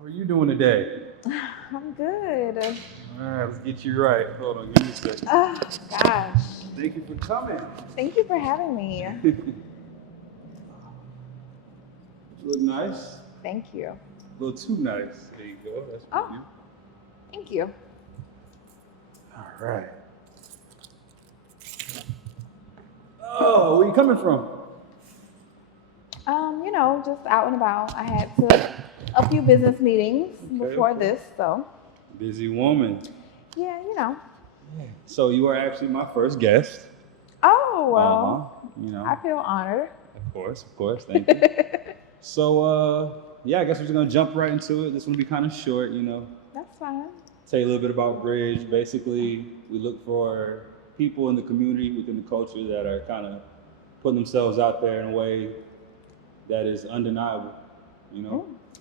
How are you doing today? I'm good. All right, let's get you right. Hold on, give me a second. Oh, gosh. Thank you for coming. Thank you for having me. You look nice. Thank you. A little too nice. There you go. That's for Oh, you. thank you. All right. Oh, where you coming from? Just out and about. I had a few business meetings before this, so Busy woman. yeah. So you are actually my first guest. Oh, well, I feel honored. Of course. Thank you. So, I guess we're just gonna jump right into it. This one will be kind of short, That's fine. Tell you a little bit about Bridge. Basically, we look for people in the community, within the culture, that are kind of putting themselves out there in a way that is undeniable,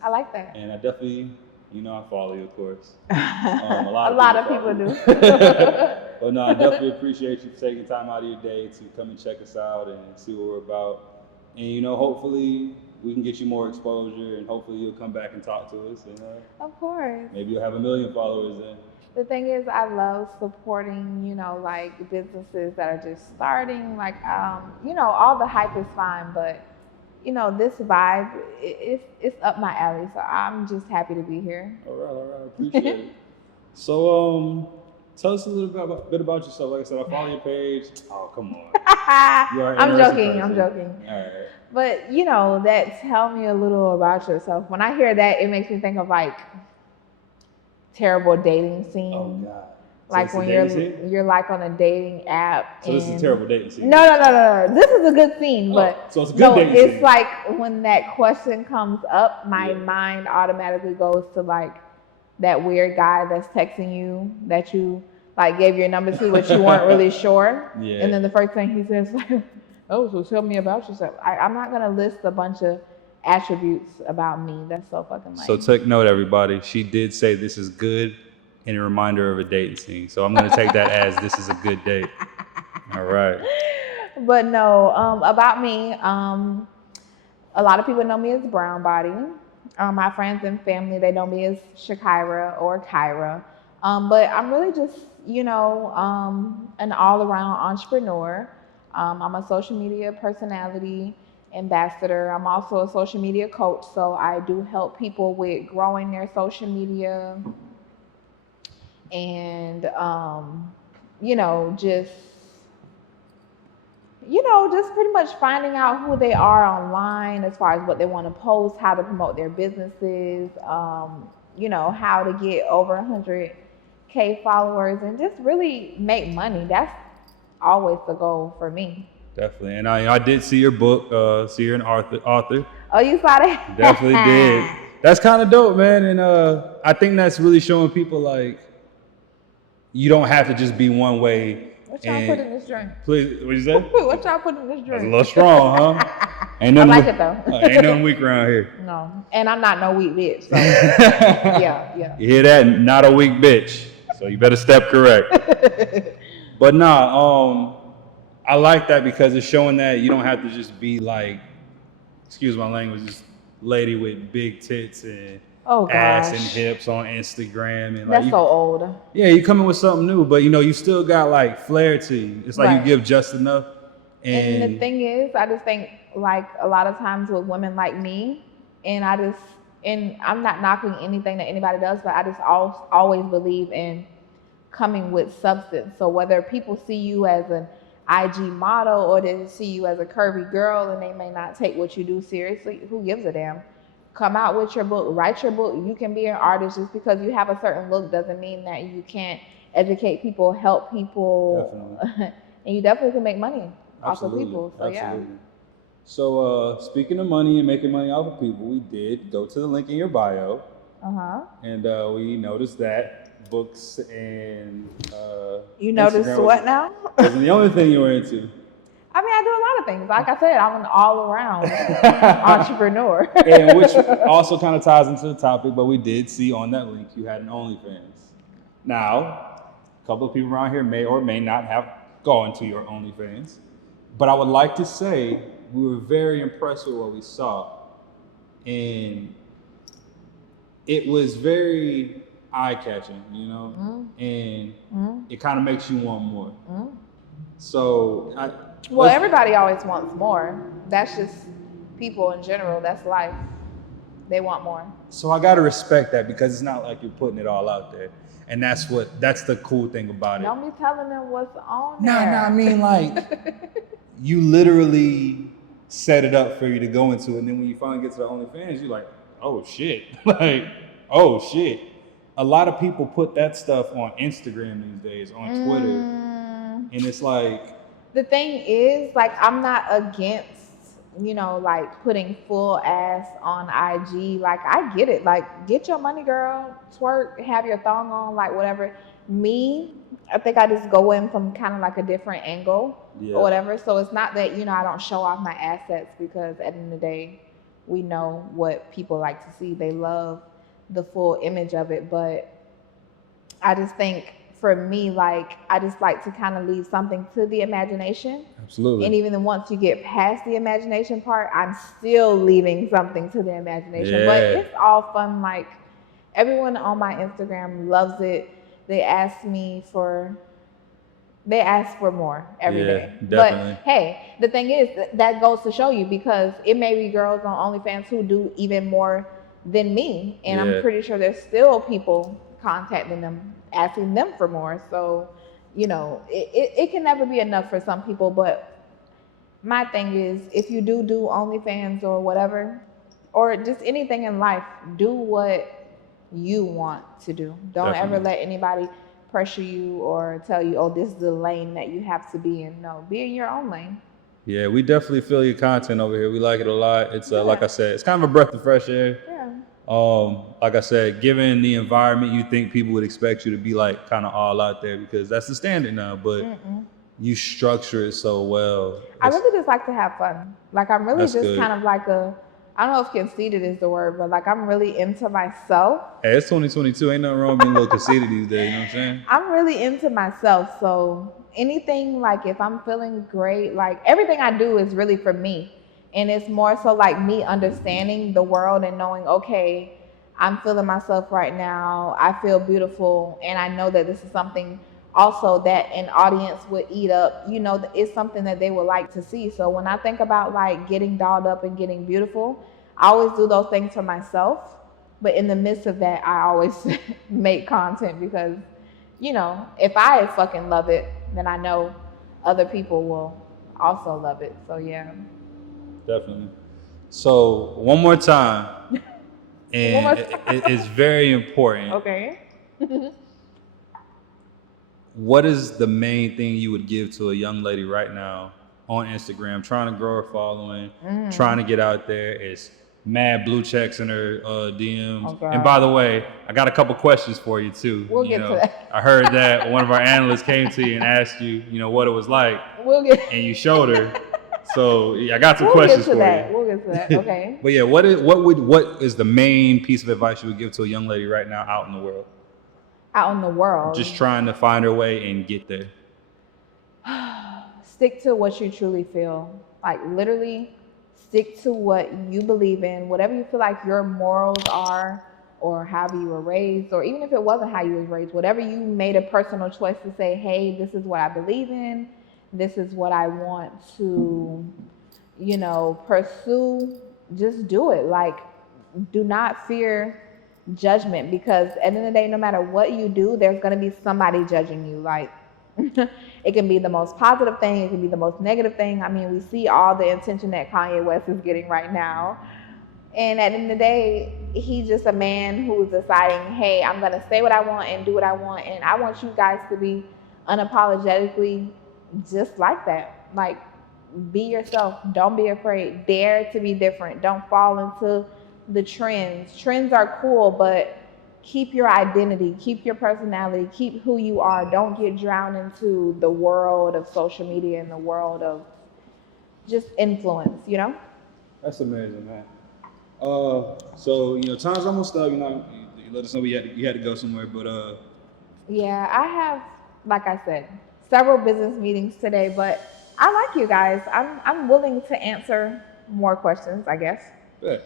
I like that. And I definitely, I follow you, of course. A lot of people do. But no, I definitely appreciate you taking time out of your day to come and check us out and see what we're about. And, hopefully we can get you more exposure, and hopefully you'll come back and talk to us. And Of course. maybe you'll have 1 million followers then. The thing is, I love supporting, like businesses that are just starting. Like, all the hype is fine, but this vibe, it's up my alley. So I'm just happy to be here. All right, appreciate it. So, tell us a little bit about yourself. Like I said, I follow your page. Oh, come on. You are an I'm interesting joking. person. All right. But that tell me a little about yourself. When I hear that, it makes me think of like terrible dating scene. Oh God. Like when you're like on a dating app. So this is a terrible dating scene. No. This is a good scene, but so it's a good dating scene. It's like when that question comes up, my mind automatically goes to like that weird guy that's texting you that you like gave your number to, but you weren't really sure. Yeah. And then the first thing he says, like, "Oh, so tell me about yourself." I'm not gonna list a bunch of attributes about me. That's so fucking lame. So take note, everybody. She did say this is good and a reminder of a dating scene. So I'm going to take that as this is a good date. All right. But no, about me, a lot of people know me as Brown Bodii. My friends and family, they know me as Shakira or Kyra. But I'm really just, an all-around entrepreneur. I'm a social media personality ambassador. I'm also a social media coach, so I do help people with growing their social media and just pretty much finding out who they are online as far as what they want to post, how to promote their businesses, how to get over 100K followers and just really make money. That's always the goal for me. Definitely. And I did see your book, see you're an author. Oh, you saw that? Definitely did. That's kind of dope, man. And I think that's really showing people like you don't have to just be one way. What y'all put in this drink? Please, what'd you say? What y'all put in this drink? That's a little strong, huh? I like it though. Ain't nothing weak around here. No, and I'm not no weak bitch. So yeah. You hear that? Not a weak bitch. So you better step correct. But nah, I like that because it's showing that you don't have to just be like, excuse my language, just lady with big tits and ass and hips on Instagram. And that's so old. Yeah, you coming with something new, but you still got like flair to you. It's like you give just enough. And the thing is, I just think like a lot of times with women like me, and I'm not knocking anything that anybody does, but I just always believe in coming with substance. So whether people see you as an IG model or they see you as a curvy girl and they may not take what you do seriously, who gives a damn? Come out with your book, write your book. You can be an artist. Just because you have a certain look doesn't mean that you can't educate people, help people. Definitely. And you definitely can make money off of people. So yeah. So speaking of money and making money off of people, we did go to the link in your bio. And we noticed that books and you noticed what now? Wasn't the only thing you were into. I mean, I do a lot of things. Like I said, I'm an all-around entrepreneur. And which also kind of ties into the topic, but we did see on that link you had an OnlyFans. Now, a couple of people around here may or may not have gone to your OnlyFans, but I would like to say we were very impressed with what we saw. And it was very eye-catching, you know, and it kind of makes you want more. So, well, everybody always wants more. That's just people in general. That's life. They want more. So I gotta respect that because it's not like you're putting it all out there, and that's the cool thing about it. Don't be telling them what's on Nah, there. I mean like you literally set it up for you to go into it, and then when you finally get to the OnlyFans, you're like, oh shit, like oh shit. A lot of people put that stuff on Instagram these days, on Twitter, and it's like. The thing is, like, I'm not against, you know, like putting full ass on IG. Like, I get it. Like, get your money, girl. Twerk, have your thong on, like whatever. Me, I think I just go in from kind of like a different angle or whatever. So it's not that, you know, I don't show off my assets because at the end of the day, we know what people like to see. They love the full image of it. But I just think for me, like, I just like to kind of leave something to the imagination. Absolutely. And even then once you get past the imagination part, I'm still leaving something to the imagination. But it's all fun. Like, everyone on my Instagram loves it. They ask for more every day. Definitely. But hey, the thing is, that goes to show you, because it may be girls on OnlyFans who do even more than me. And I'm pretty sure there's still people contacting them, asking them for more. So, you know, it can never be enough for some people. But my thing is, if you do OnlyFans or whatever, or just anything in life, do what you want to do. Don't ever let anybody pressure you or tell you, oh, this is the lane that you have to be in. No, be in your own lane. Yeah, we definitely feel your content over here. We like it a lot. It's like I said, it's kind of a breath of fresh air. Yeah. Like I said, given the environment, you think people would expect you to be like kind of all out there because that's the standard now, but you structure it so well. I really just like to have fun. Like, I'm really just kind of like I don't know if conceited is the word, but like, I'm really into myself. Hey, it's 2022. Ain't nothing wrong with being a little conceited these days, you know what I'm saying? I'm really into myself. So anything, like, if I'm feeling great, like, everything I do is really for me. And it's more so like me understanding the world and knowing, okay, I'm feeling myself right now. I feel beautiful. And I know that this is something also that an audience would eat up. You know, it's something that they would like to see. So when I think about like getting dolled up and getting beautiful, I always do those things for myself. But in the midst of that, I always make content because, you know, if I fucking love it, then I know other people will also love it. So yeah. Definitely. So one more time, and it's very important. Okay. What is the main thing you would give to a young lady right now on Instagram, trying to grow her following, trying to get out there? It's mad blue checks in her DMs. Oh, and by the way, I got a couple questions for you too. We'll get to that. I heard that one of our analysts came to you and asked you, you know, what it was like, and you showed her. So yeah, I got some questions for you. We'll get to that. Okay. But yeah, what is the main piece of advice you would give to a young lady right now out in the world? Out in the world. Just trying to find her way and get there. Stick to what you truly feel. Like, literally stick to what you believe in, whatever you feel like your morals are, or how you were raised, or even if it wasn't how you was raised, whatever you made a personal choice to say, hey, this is what I believe in. This is what I want to, you know, pursue. Just do it. Like, do not fear judgment, because at the end of the day, no matter what you do, there's going to be somebody judging you. Like, it can be the most positive thing, it can be the most negative thing. I mean, we see all the attention that Kanye West is getting right now. And at the end of the day, he's just a man who's deciding, hey, I'm going to say what I want and do what I want. And I want you guys to be unapologetically just like that. Like, be yourself. Don't be afraid. Dare to be different. Don't fall into the trends. Trends are cool, but keep your identity, keep your personality, keep who you are. Don't get drowned into the world of social media and the world of just influence, you know? That's amazing, man. So, you know, time's almost up, you know, you let us know you had to go somewhere, but yeah, I have, like I said, several business meetings today, but I like you guys. I'm willing to answer more questions, I guess. Good.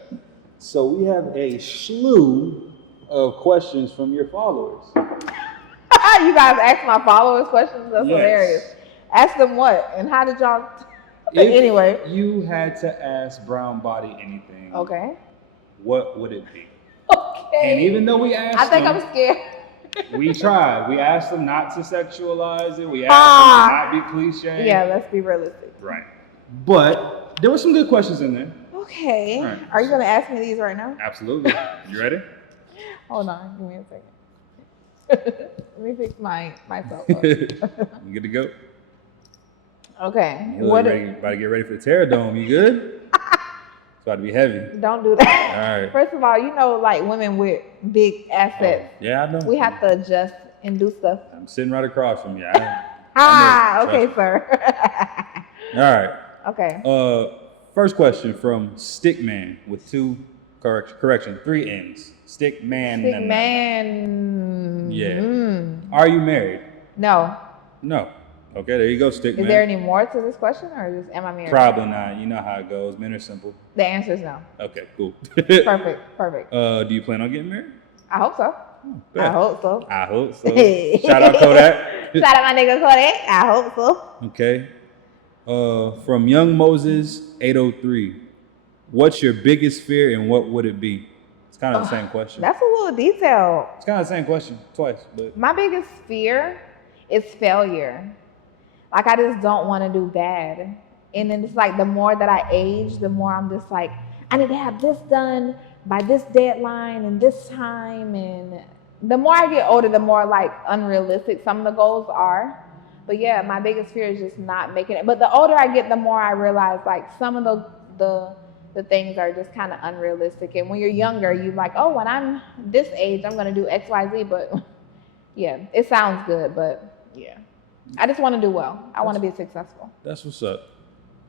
So we have a slew of questions from your followers. You guys ask my followers questions? That's Yes. hilarious. Ask them what? And how did y'all... If Anyway. you had to ask Brown Bodii anything, Okay. what would it be? Okay. And even though we asked I think them, I'm scared. we tried. We asked them not to sexualize it. We asked them to not be cliche. Yeah, let's be realistic. Right. But there were some good questions in there. Okay. Right. Are you going to ask me these right now? Absolutely. You ready? Hold on. Give me a second. Let me fix myself up. You good to go? Okay. You about to get ready for the Terror Dome. You good? It's about to be heavy. Don't do that. All right. First of all, you know, like women with big assets, Yeah, I know. we have to adjust and do stuff. I'm sitting right across from you. Okay, sir. All right. Okay. First question from Stickman with three N's. Stickman. Stickman. Yeah. Are you married? No. No. Okay, there you go, Stickman. Is there any more to this question, or just am I married? Probably not. You know how it goes. Men are simple. The answer is no. Okay, cool. Perfect. Do you plan on getting married? I hope so. Bet. I hope so. I hope so. Shout out Kodak. Shout out my nigga Kodak. I hope so. Okay. From Young Moses 803. What's your biggest fear and what would it be? It's kind of the same question. That's a little detailed. It's kind of the same question twice, but My biggest fear is failure. Like, I just don't want to do bad. And then it's like the more that I age, the more I'm just like, I need to have this done by this deadline and this time. And the more I get older, the more like unrealistic some of the goals are. But yeah, my biggest fear is just not making it. But the older I get, the more I realize like some of the things are just kind of unrealistic. And when you're younger, you're like, oh, when I'm this age, I'm going to do X, Y, Z. But yeah, it sounds good, but yeah. I just want to do well. I want to be successful. that's what's up.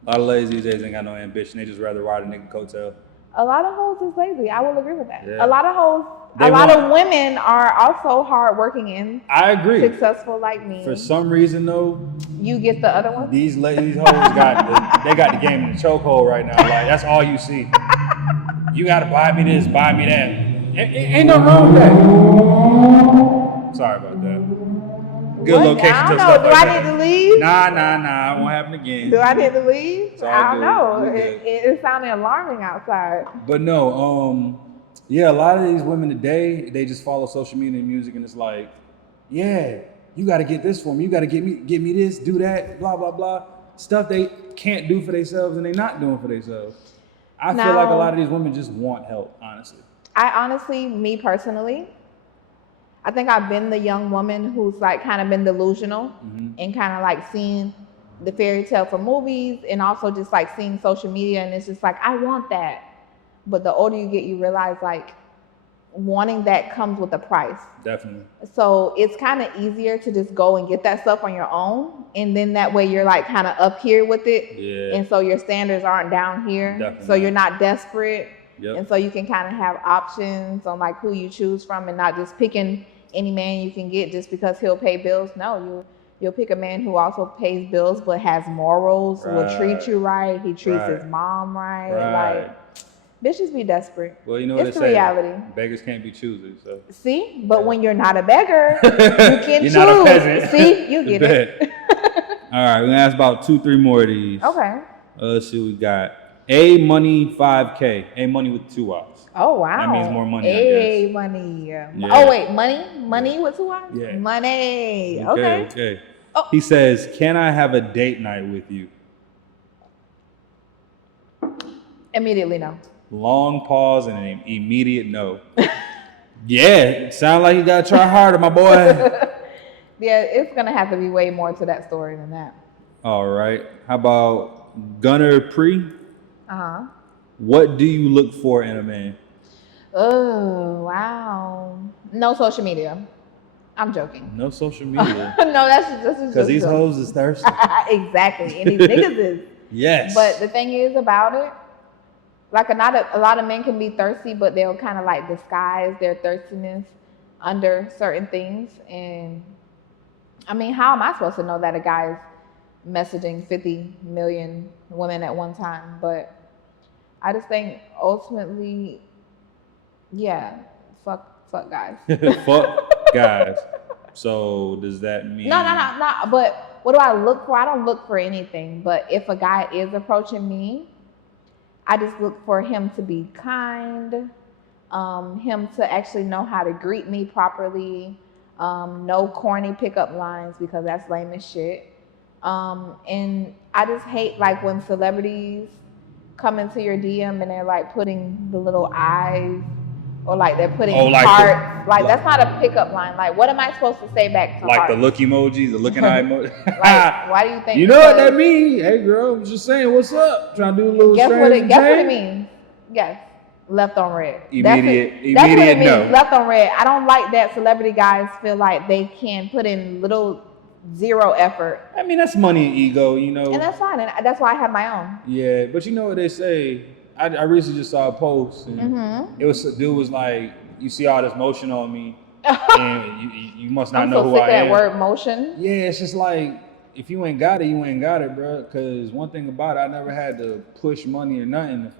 A lot of ladies these days ain't got no ambition. They just rather ride a nigga coattail. A lot of hoes is lazy. I will agree with that. Yeah. A lot of hoes, a lot of women are also hardworking and I agree. successful like me. For some reason though, You get the other one? these ladies hoes got the game in the chokehold right now. Like that's all you see. You gotta buy me this, buy me that. Ain't nothing wrong with that. Sorry about that. Good What? location I to don't know. stuff Do like I that. need to leave? Nah. It won't happen again. Do I need to leave? It's all I don't good. know. You good. It sounded alarming outside. But no, yeah, a lot of these women today, they just follow social media and music, and it's like, yeah, you got to get this for me. You got to get me this, do that, blah blah blah. Stuff they can't do for themselves, and they're not doing for themselves. I feel like a lot of these women just want help, honestly. Me personally, I think I've been the young woman who's like kind of been delusional and kind of like seen the fairy tale from movies and also just like seeing social media, and it's just like, I want that. But the older you get, you realize like wanting that comes with a price. Definitely. So it's kind of easier to just go and get that stuff on your own. And then that way you're like kind of up here with it. Yeah. And so your standards aren't down here. Definitely. So you're not desperate. Yep. And so you can kind of have options on like who you choose from and not just picking any man you can get just because he'll pay bills. No, you'll pick a man who also pays bills but has morals, will treat you right. He treats his mom right. Like, bitches be desperate. Well, you know what it's they the say. reality. Beggars can't be choosers. So. See? But when you're not a beggar, you can You're choose. not a peasant. See? You get it. All right, we're going to ask about 2-3 more of these. Okay. Let's see what we got. A Money 5K. A Money with 2 I's. Oh, wow. That means more money, Hey, I guess. money. Yeah. Oh, wait. Money with 2 I's? Yeah. Money. Okay. Oh. He says, can I have a date night with you? Immediately no. Long pause and an immediate no. Yeah, sound like you got to try harder, my boy. Yeah, it's going to have to be way more to that story than that. All right. How about Gunner Pre? Uh-huh. What do you look for in a man? Oh, wow. No social media. I'm joking. No social media. No, that's just Because these hoes is thirsty. Exactly. And these niggas is. Yes. But the thing is about it, like a lot of men can be thirsty, but they'll kind of like disguise their thirstiness under certain things. And I mean, how am I supposed to know that a guy is messaging 50 million women at one time? But I just think ultimately, yeah, fuck Fuck guys. Fuck guys. So does that mean? No. But what do I look for? I don't look for anything. But if a guy is approaching me, I just look for him to be kind, him to actually know how to greet me properly, no corny pickup lines because that's lame as shit. And I just hate like when celebrities come into your DM and they're like putting the little eyes or like they're putting hearts. Like that's not a pickup line. Like what am I supposed to say back to like hearts? the look emojis, the looking eye emoji? Like why do you think? You know what that means? Hey girl, I'm just saying, what's up? Trying to do a little guess what it means? Yes. Left on red. Immediate that's what it means. No. Left on red. I don't like that celebrity guys feel like they can put in little zero effort. I mean, that's money and ego, you know. And that's fine. And that's why I have my own. Yeah, but you know what they say? I recently just saw a post and it was a dude was like, you see all this motion on me and you must not know who I am. I'm so sick of that word motion. Yeah, it's just like, if you ain't got it, you ain't got it, bro. Because one thing about it, I never had to push money or nothing.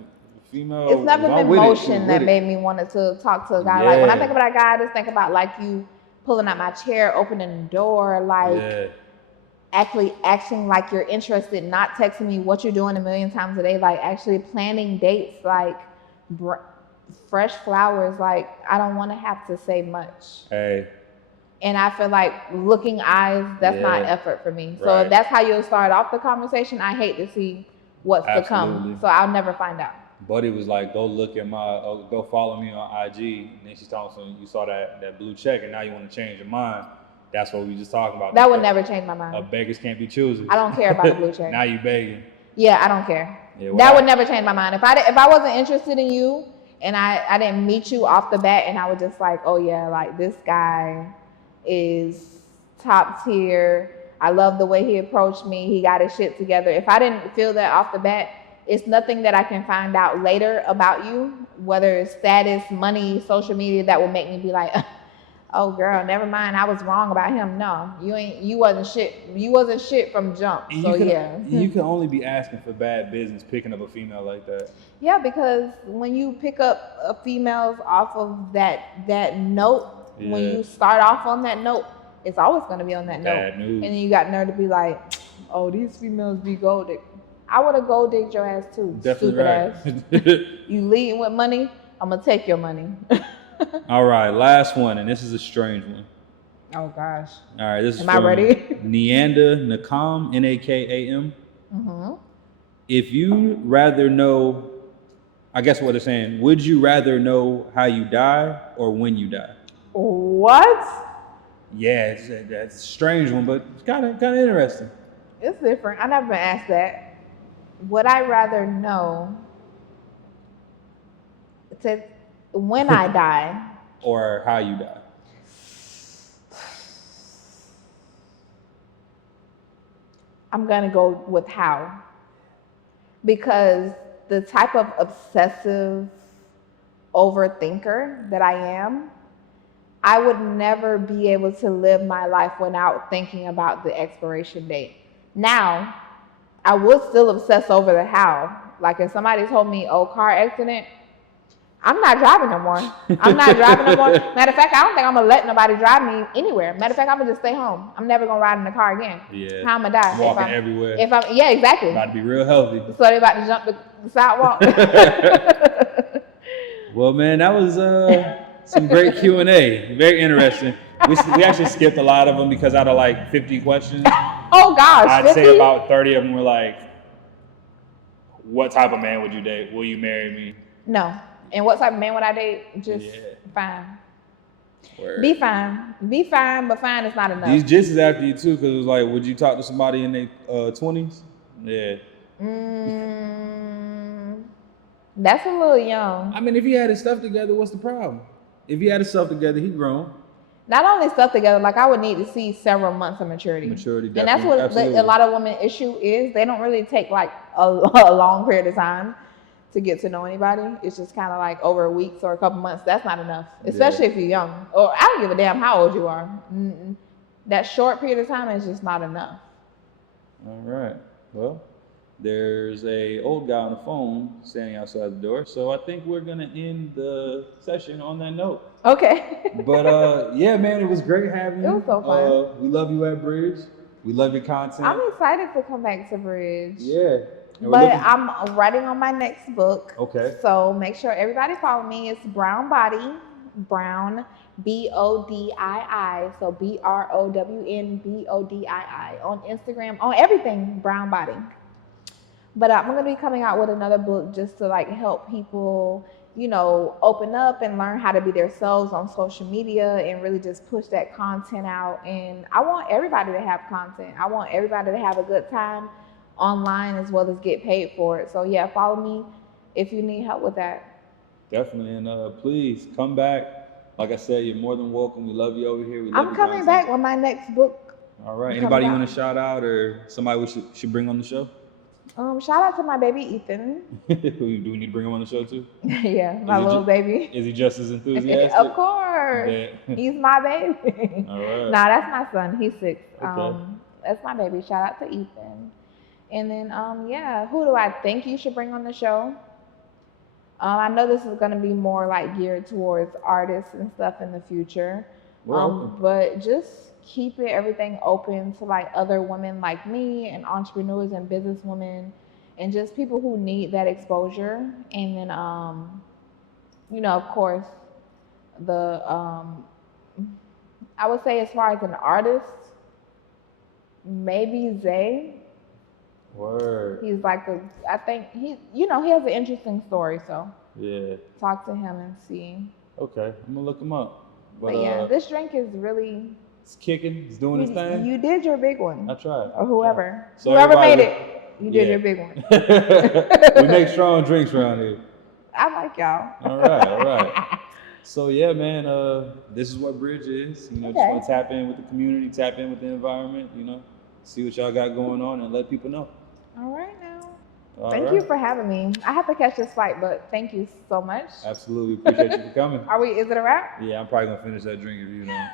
Female, it's never been motion that made me want to talk to a guy. Yeah. Like when I think about a guy, I just think about like you pulling out my chair, opening the door, like actually acting like you're interested, not texting me what you're doing a million times a day, like actually planning dates, like fresh flowers. Like I don't want to have to say much. Hey. And I feel like looking eyes, that's not effort for me. So if that's how you'll start off the conversation, I hate to see what's to come. So I'll never find out. Buddy was like, go look at go follow me on IG. And then she's talking, so you saw that blue check and now you want to change your mind. That's what we just talking about. That would never change my mind. Beggars can't be choosers. I don't care about the blue check. Now you begging. Yeah, I don't care. Yeah, that would never change my mind. If I wasn't interested in you and I didn't meet you off the bat and I was just like, oh yeah, like this guy is top tier. I love the way he approached me. He got his shit together. If I didn't feel that off the bat, it's nothing that I can find out later about you, whether it's status, money, social media, that will make me be like, oh girl, never mind, I was wrong about him. No, you wasn't shit. You wasn't shit from jump. So you can only be asking for bad business picking up a female like that. Yeah, because when you pick up females off of that note, when you start off on that note, it's always going to be on that note. News. And then you got nerve to be like, oh, these females be gold. I would have gold digged your ass too. Definitely stupid ass. You leading with money, I'm going to take your money. All right, last one, and this is a strange one. Oh, gosh. All right, this is Am I ready? Neander Nakam, Nakam. Mm-hmm. If you rather know, I guess what it's saying, would you rather know how you die or when you die? What? Yeah, that's a strange one, but it's kind of interesting. It's different. I never been asked that. Would I rather know when I die or how you die? I'm gonna go with how, because the type of obsessive overthinker that I am, I would never be able to live my life without thinking about the expiration date. Now, I would still obsess over the how. Like if somebody told me, oh, car accident, I'm not driving no more. I'm not driving no more. Matter of fact, I don't think I'm going to let nobody drive me anywhere. Matter of fact, I'm going to just stay home. I'm never going to ride in the car again. Yeah. How I'm going to die? Walking everywhere. Yeah, exactly. About to be real healthy. So they about to jump the sidewalk. Well, man, that was some great Q&A. Very interesting. We actually skipped a lot of them because out of like 50 questions. Oh, gosh, I'd 50? Say about 30 of them were like, what type of man would you date? Will you marry me? No. And what type of man would I date? Just fine. Word. Be fine. Be fine, but fine is not enough. These gist is after you too, because it was like, would you talk to somebody in their 20s? Yeah. That's a little young. I mean, if he had his stuff together, what's the problem? If he had his stuff together, he grown. Not only stuff together, like I would need to see several months of maturity. Maturity, definitely. And that's what a lot of women issue is. They don't really take like a long period of time to get to know anybody. It's just kind of like over weeks or a couple months. That's not enough, especially if you're young. Or I don't give a damn how old you are. That short period of time is just not enough. All right. Well, there's a old guy on the phone standing outside the door. So I think we're gonna end the session on that note. Okay. But yeah, man, it was great having you. It was so fun. We love you at Bridge. We love your content. I'm excited to come back to Bridge. Yeah. But I'm writing on my next book. Okay. So make sure everybody follow me. It's Brown Bodii. Brown, Bodii. So BROWNBODII on Instagram, on everything, Brown Bodii. But I'm going to be coming out with another book just to like help people, you know, open up and learn how to be themselves on social media and really just push that content out. And I want everybody to have content. I want everybody to have a good time online as well as get paid for it. So yeah, follow me if you need help with that. Definitely, and please come back. Like I said, you're more than welcome. We love you over here. We love I'm coming back with my next book. All right. Anybody you want to shout out or somebody we should bring on the show? Shout out to my baby Ethan. Do we need to bring him on the show too? Yeah, my little baby. Is he just as enthusiastic? Of course. Yeah. He's my baby. All right. Nah, that's my son. He's 6. Okay. That's my baby. Shout out to Ethan. And then, yeah, who do I think you should bring on the show? I know this is going to be more like geared towards artists and stuff in the future. But just keep everything open to like other women like me and entrepreneurs and businesswomen and just people who need that exposure. And then, you know, of course, I would say as far as an artist, maybe Zay. Word. He's like I think he has an interesting story, so yeah. Talk to him and see. Okay, I'm gonna look him up. But yeah, this drink is really. It's kicking. It's doing its thing. You did your big one. I tried. Or whoever. So whoever made it, you did your big one. We make strong drinks around here. I like y'all. All right. So yeah, man, this is what Bridge is. You know, just want to tap in with the community, tap in with the environment, you know, see what y'all got going on and let people know. All right now. Thank you for having me. I have to catch this flight, but thank you so much. Absolutely. Appreciate you for coming. Is it a wrap? Yeah, I'm probably gonna finish that drink if you don't.